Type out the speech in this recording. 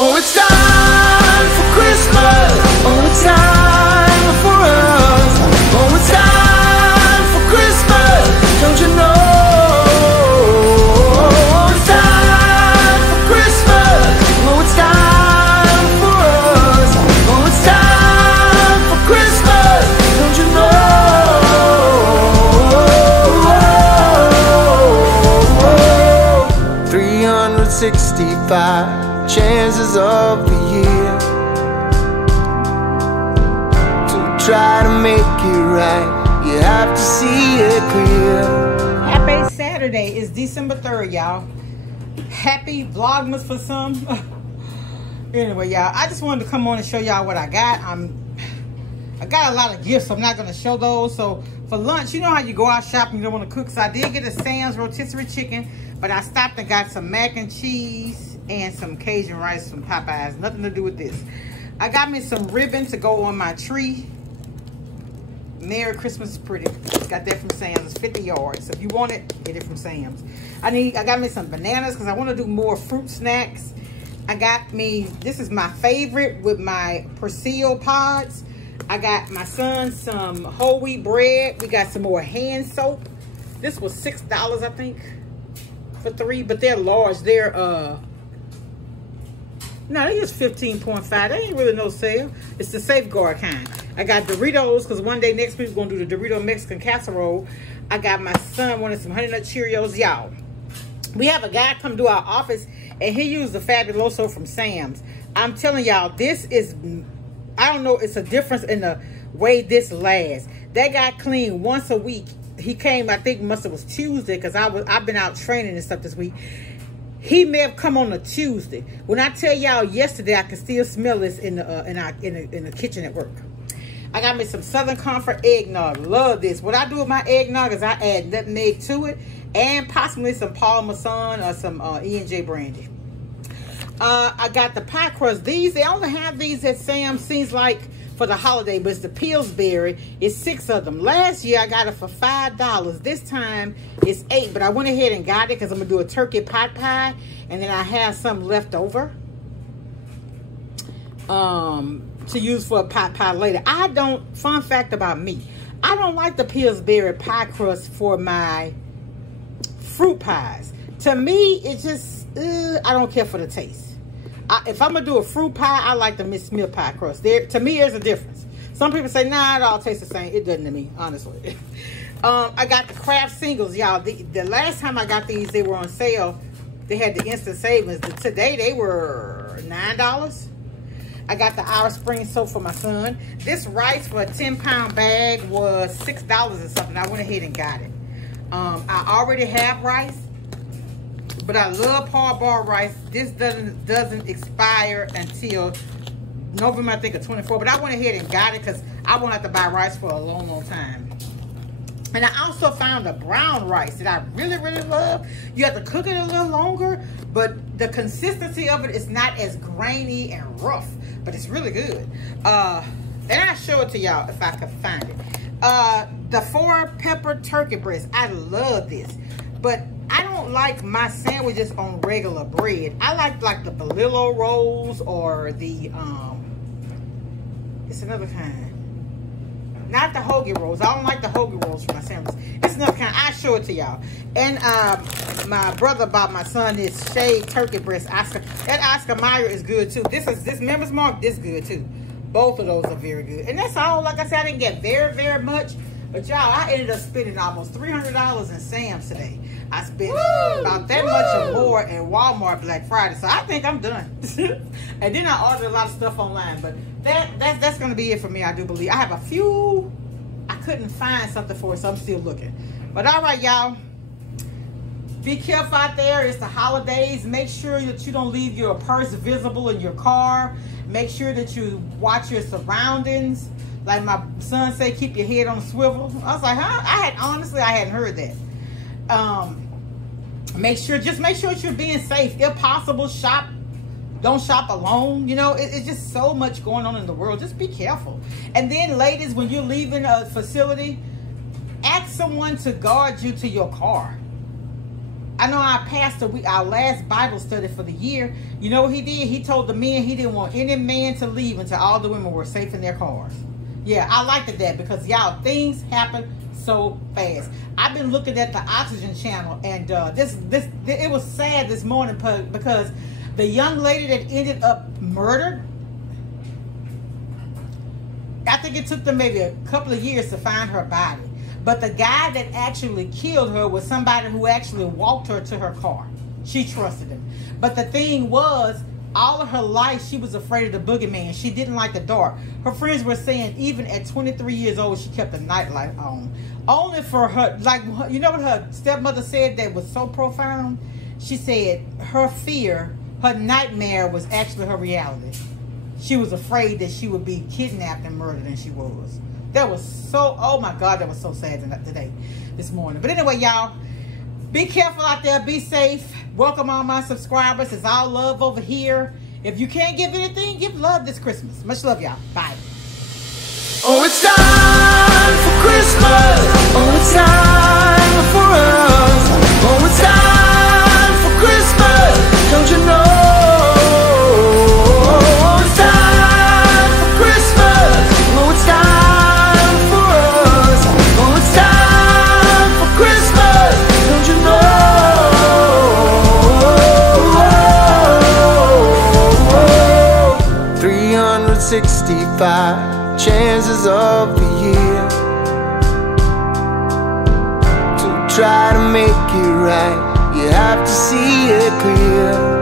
Oh, it's time for Christmas. Oh, it's time for us. Oh, it's time for Christmas. Don't you know? Oh, it's time for Christmas. Oh, it's time for us. Oh, it's time for Christmas. Don't you know? 365 chances of the year to try to make it right. You have to see it clear. Happy Saturday. It's December 3rd, y'all. Happy Vlogmas for some. Anyway, y'all, I just wanted to come on and show y'all what I got. I got a lot of gifts, so I'm not going to show those. So for lunch, you know how you go out shopping, you don't want to cook. So I did get a Sam's rotisserie chicken, but I stopped and got some mac and cheese and some Cajun rice from Popeyes. Nothing to do with this. I got me some ribbon to go on my tree. Merry Christmas is pretty. Got that from Sam's. It's 50 yards. So if you want it, get it from Sam's. I got me some bananas because I want to do more fruit snacks. I got me, this is my favorite with my Persil pods. I got my son some whole wheat bread. We got some more hand soap. This was $6, I think, for 3, but they're large. They're no, they just 15.5. They ain't really no sale. It's the Safeguard kind. I got Doritos, because one day next week we're going to do the Dorito Mexican casserole. I got my son wanted some Honey Nut Cheerios. Y'all, we have a guy come to our office, and he used the Fabuloso from Sam's. I'm telling y'all, this is, I don't know, it's a difference in the way this lasts. That guy cleaned once a week. He came, I think, must have was Tuesday, because I've been out training and stuff this week. He may have come on a Tuesday. When I tell y'all yesterday, I can still smell this in the kitchen at work. I got me some Southern Comfort eggnog. Love this. What I do with my eggnog is I add nutmeg to it and possibly some Parmesan or some E&J brandy. I got the pie crust. These, they only have these at Sam's, seems like, for the holiday, but it's the Pillsbury. It's 6 of them. Last year, I got it for $5. This time, it's 8, but I went ahead and got it because I'm going to do a turkey pot pie, and then I have some left over to use for a pot pie later. Fun fact about me, I don't like the Pillsbury pie crust for my fruit pies. To me, it just, I don't care for the taste. If I'm going to do a fruit pie, I like the Miss Smith pie crust. To me, there's a difference. Some people say, nah, it all tastes the same. It doesn't to me, honestly. I got the Kraft singles, y'all. The last time I got these, they were on sale. They had the instant savings. Today, they were $9. I got the Irish Spring soap for my son. This rice for a 10-pound bag was $6 or something. I went ahead and got it. I already have rice, but I love par-bar rice. This doesn't expire until November, I think, of 24. But I went ahead and got it because I won't have to buy rice for a long, long time. And I also found a brown rice that I really, really love. You have to cook it a little longer, but the consistency of it is not as grainy and rough, but it's really good. And I'll show it to y'all if I can find it. The 4-pepper turkey breast. I love this, but I don't like my sandwiches on regular bread. I like the Bolillo rolls or the, it's another kind. Not the hoagie rolls. I don't like the hoagie rolls for my sandwiches. It's another kind. I'll show it to y'all. And my brother bought my son this shaved turkey breast Oscar. That Oscar Mayer is good too. This Members Mark, this good too. Both of those are very good. And that's all. Like I said, I didn't get very, very much. But y'all, I ended up spending almost $300 in Sam's today. I spent about that much or more in Walmart Black Friday. So I think I'm done. And then I ordered a lot of stuff online. But that's going to be it for me, I do believe. I have a few. I couldn't find something for it, so I'm still looking. But all right, y'all. Be careful out there. It's the holidays. Make sure that you don't leave your purse visible in your car. Make sure that you watch your surroundings. Like my son said, keep your head on a swivel. I was like, huh? I hadn't heard that. Just make sure that you're being safe. If possible, don't shop alone. You know, it's just so much going on in the world. Just be careful. And then, ladies, when you're leaving a facility, ask someone to guard you to your car. I know our pastor, our last Bible study for the year, you know what he did? He told the men he didn't want any man to leave until all the women were safe in their cars. Yeah, I liked that because, y'all, things happen so fast. I've been looking at the Oxygen channel, and it was sad this morning because the young lady that ended up murdered, I think it took them maybe a couple of years to find her body. But the guy that actually killed her was somebody who actually walked her to her car. She trusted him. But the thing was, all of her life, she was afraid of the boogeyman. She didn't like the dark. Her friends were saying even at 23 years old, she kept a nightlight on. Only for her, like, you know what her stepmother said that was so profound? She said her fear, her nightmare was actually her reality. She was afraid that she would be kidnapped and murdered, and she was. That was so, oh my God, that was so sad today, this morning. But anyway, y'all, be careful out there. Be safe. Welcome all my subscribers. It's all love over here. If you can't give anything, give love this Christmas. Much love, y'all. Bye. Oh, it's time for Christmas. Oh, it's time for us. Oh, it's time for Christmas. Don't you know? Oh, it's time for Christmas. Oh, it's time for us. Oh, it's time for Christmas. Don't you know? 365 chances of the year to try to make it right. You have to see it clear.